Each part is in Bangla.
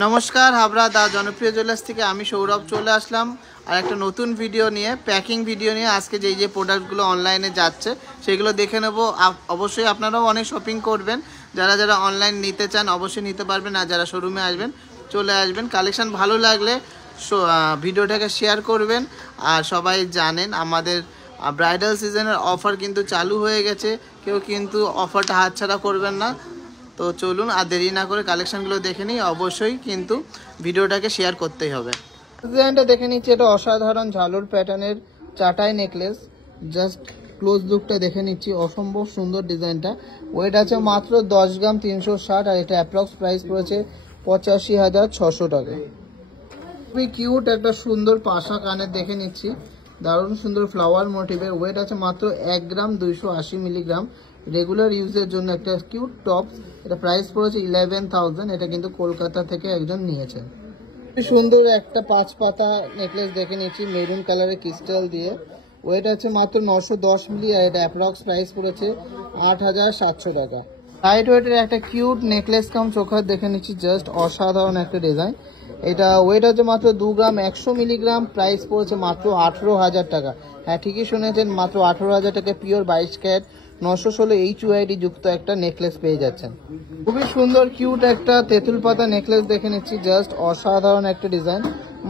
নমস্কার, হাবড়া দা জনপ্রিয় জুয়েলার্স থেকে আমি সৌরভ চলে আসলাম আর একটা নতুন ভিডিও নিয়ে, প্যাকিং ভিডিও নিয়ে। আজকে যে প্রোডাক্টগুলো অনলাইনে যাচ্ছে সেগুলো দেখে নেব। অবশ্যই আপনারাও অনেক শপিং করবেন, যারা অনলাইন নিতে চান অবশ্যই নিতে পারবেন, আর যারা শোরুমে আসবেন চলে আসবেন। কালেকশান ভালো লাগলে ভিডিওটাকে শেয়ার করবেন। আর সবাই জানেন আমাদের ব্রাইডাল সিজনের অফার কিন্তু চালু হয়ে গেছে, কেউ কিন্তু অফারটা হাতছাড়া করবেন না। তো চলুন আর দেরি না করে কালেকশানগুলো দেখে নিই। অবশ্যই কিন্তু ভিডিওটাকে শেয়ার করতেই হবে। ডিজাইনটা দেখে নিচ্ছি, এটা অসাধারণ ঝালর প্যাটার্নের চাটাই নেকলেস। জাস্ট ক্লোজ লুকটা দেখে নিচ্ছি, অসম্ভব সুন্দর ডিজাইনটা। ওয়েট আছে মাত্র 10 গ্রাম 360, আর এটা অ্যাপ্রক্স প্রাইস পড়েছে 85,600 টাকা। খুবই কিউট একটা সুন্দর পাশা কানের দেখে নিচ্ছি, দারুণ সুন্দর ফ্লাওয়ার মোটিভের। ওয়েট আছে মাত্র 1 গ্রাম 280 মিলিগ্রাম। রেগুলার ইউজের জন্য একটা কিউট টপ। এটা প্রাইস পড়েছে 11,000। এটা কিন্তু কলকাতা থেকে একজন নিয়েছেন। সুন্দর একটা 5 পাতা নেকলেস দেখে নিচ্ছি, মেরুন কালারের ক্রিস্টাল দিয়ে। ওয়েট আছে মাত্র 910 মিলি, আর এটা অ্যাপ্রক্স প্রাইস পড়েছে 8,700 টাকা। লাইট ওয়েটের একটা কিউট নেকলেস কাম চোখার দেখে নিচ্ছি, জাস্ট অসাধারণ একটা ডিজাইন। এটা ওয়েট আছে মাত্র 2 গ্রাম 100 মিলিগ্রাম। প্রাইস পড়েছে মাত্র 18,000 টাকা। হ্যাঁ, ঠিকই শুনেছেন, মাত্র 18,000 টাকা পিওর 22 ক্যারেট 916 HUID যুক্ত একটা নেকলেস পেয়ে যাচ্ছেন। খুবই সুন্দর কিউট একটা তেঁতুল পাতা নেকলেস দেখে নিচ্ছি, জাস্ট অসাধারণ একটা ডিজাইন।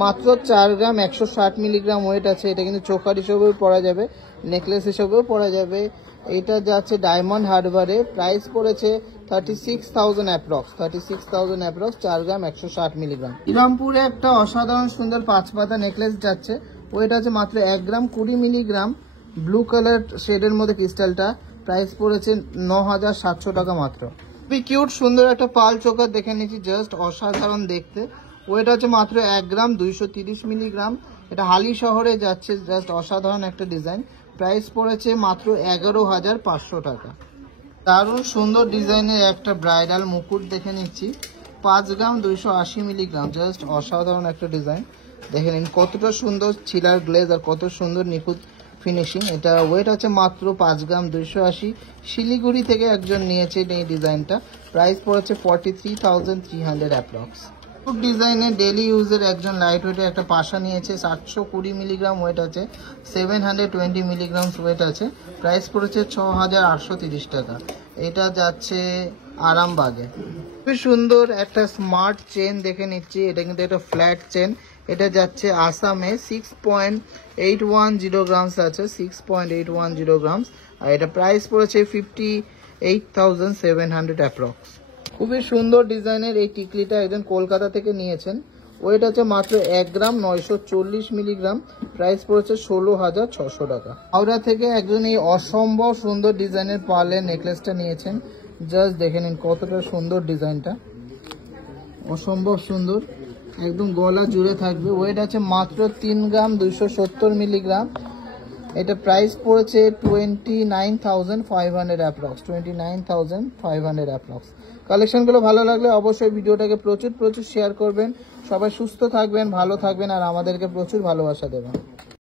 মাত্র 4 গ্রাম 160 মিলিগ্রাম ওয়েট আছে। এটা কিন্তু চোকার হিসেবেও পরা যাবে, নেকলেস হিসেবেও পরা যাবে। এটা যাচ্ছে ডায়মন্ড হারবারে। প্রাইস পড়েছে 36,000 অ্যাপ্রক্স, 4 গ্রাম 160 মিলিগ্রাম। ইরামপুরে একটা অসাধারণ সুন্দর 5 পাতা নেকলেস যাচ্ছে। ওয়েট আছে মাত্র 1 গ্রাম 20 মিলিগ্রাম। ব্লু কালার শেডের মধ্যে ক্রিস্টালটা। প্রাইস পড়েছে 9,700 টাকা মাত্র। খুবই কিউট সুন্দর একটা পাল চোকার দেখে নিচ্ছি, জাস্ট অসাধারণ দেখতে। ওয়েট আছে মাত্র 1 গ্রাম 230 মিলিগ্রাম। এটা হালি শহরে যাচ্ছে, জাস্ট অসাধারণ একটা ডিজাইন। প্রাইস পড়েছে মাত্র 11,500 টাকা। দারুণ সুন্দর ডিজাইনের একটা ব্রাইডাল মুকুট দেখে নিচ্ছি, 5 গ্রাম 280 মিলিগ্রাম। জাস্ট অসাধারণ একটা ডিজাইন। দেখে নিন কতটা সুন্দর ছিলার গ্লেজ আর কত সুন্দর নিখুঁত ফিনিশিং। এটা ওয়েট আছে মাত্র 5 গ্রাম 280। শিলিগুড়ি থেকে একজন নিয়েছেন এই ডিজাইনটা। প্রাইস পড়েছে 43,300 অ্যাপ্রক্স। ডিজাইনের ডেলি ইউজের একজন লাইট ওয়েটের একটা পাশা নিয়েছে, 720 মিলিগ্রাম ওয়েট আছে, 720 মিলিগ্রাম ওয়েট আছে। প্রাইস পড়েছে 6,830 টাকা। এটা যাচ্ছে আরামবাগে। খুবই সুন্দর একটা স্মার্ট চেন দেখে নিচ্ছি, এটা কিন্তু একটা ফ্ল্যাট চেন। এটা যাচ্ছে আসামে, 6.810 গ্রামস আছে, 6.810 গ্রামস। আর এটা প্রাইস পড়েছে 58,700 অ্যাপ্রক্স। খুবই সুন্দর ডিজাইনের এই টিকলিটা একজন কলকাতা থেকে নিয়েছেন। ওয়েট আছে মাত্র 1 গ্রাম 940 মিলিগ্রাম। প্রাইস পড়েছে 16,600 টাকা। হাওড়া থেকে একজন এই অসম্ভব সুন্দর ডিজাইনের পার্লের নেকলেসটা নিয়েছেন। জাস্ট দেখে নিন কতটা সুন্দর ডিজাইনটা, অসম্ভব সুন্দর, একদম গলা জুড়ে থাকবে। ওয়েট আছে মাত্র 3 গ্রাম 270 মিলিগ্রাম। এটা প্রাইস পড়েছে 29,500 অ্যাপ্রক্স, 29,500 অ্যাপ্রক্স। কালেকশনগুলো ভালো লাগলে অবশ্যই ভিডিওটাকে প্রচুর শেয়ার করবেন। সবাই সুস্থ থাকবেন, ভালো থাকবেন, আর আমাদেরকে প্রচুর ভালোবাসা দেবেন।